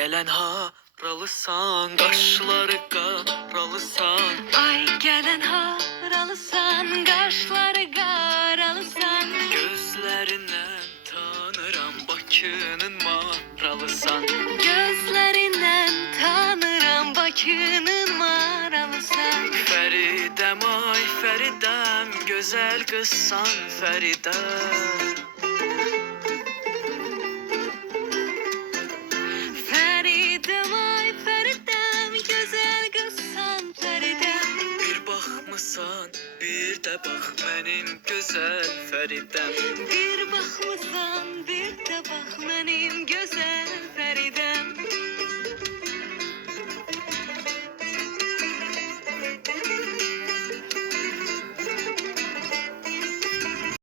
Gelen haralısan, qaşları qaralısan. Ay gelen haralısan, qaşları qaralısan. Gözlərindən tanıram Bakının maralısan. Gözlerinden tanırım Bakının maralısan. Fəridəm ay Fəridəm, gözəl qızsan Fəridəm. Feridem ay Feridem, güzel kızsan Feridem. Bir baxmısan, bir də bax mənim gözəl Fəridəm. Bir bax